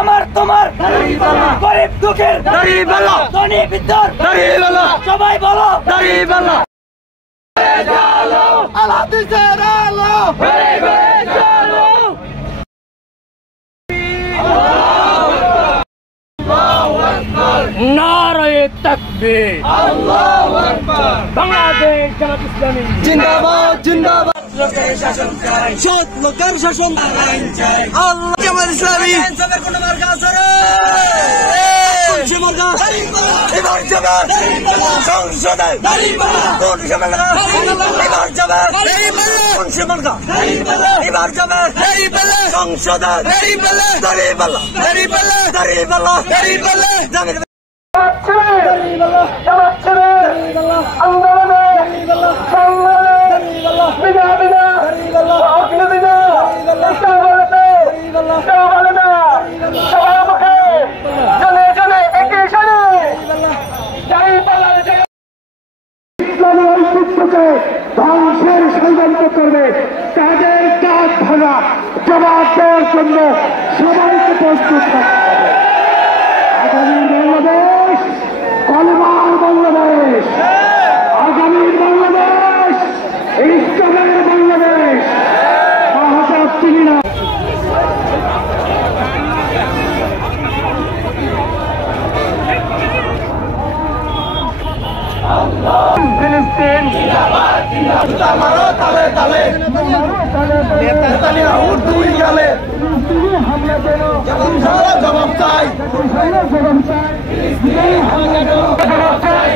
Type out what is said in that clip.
আমার তোমার গরিব দুঃখের ধনী বিদ্যার সবাই বলো নারায়ে তাকবীর, আল্লাহু আকবার। বাংলাদেশ জামাত ইসলামী জিন্দাবাদ জিন্দাবাদ। সৎ লোকের শাসন আল্লাহ জামাত ইসলামী ধ্বংসের ষড়যন্ত্র করবে তাদের কাজ ভাঙা জবাব দেওয়ার জন্য সবাইকে প্রস্তুত থাকতে হবে। আগামী বাংলাদেশ কলমার বাংলাদেশ, আগামী বাংলাদেশ ইসলামের বাংলাদেশ। মহাসব চিনি না ফিলিস্তিন মারো তালে তালে নেতানিয়াহু দুই গালে হামলা কেন জবাব চাই ফিলিস্তিনি হামলা কেন জবাব চাই।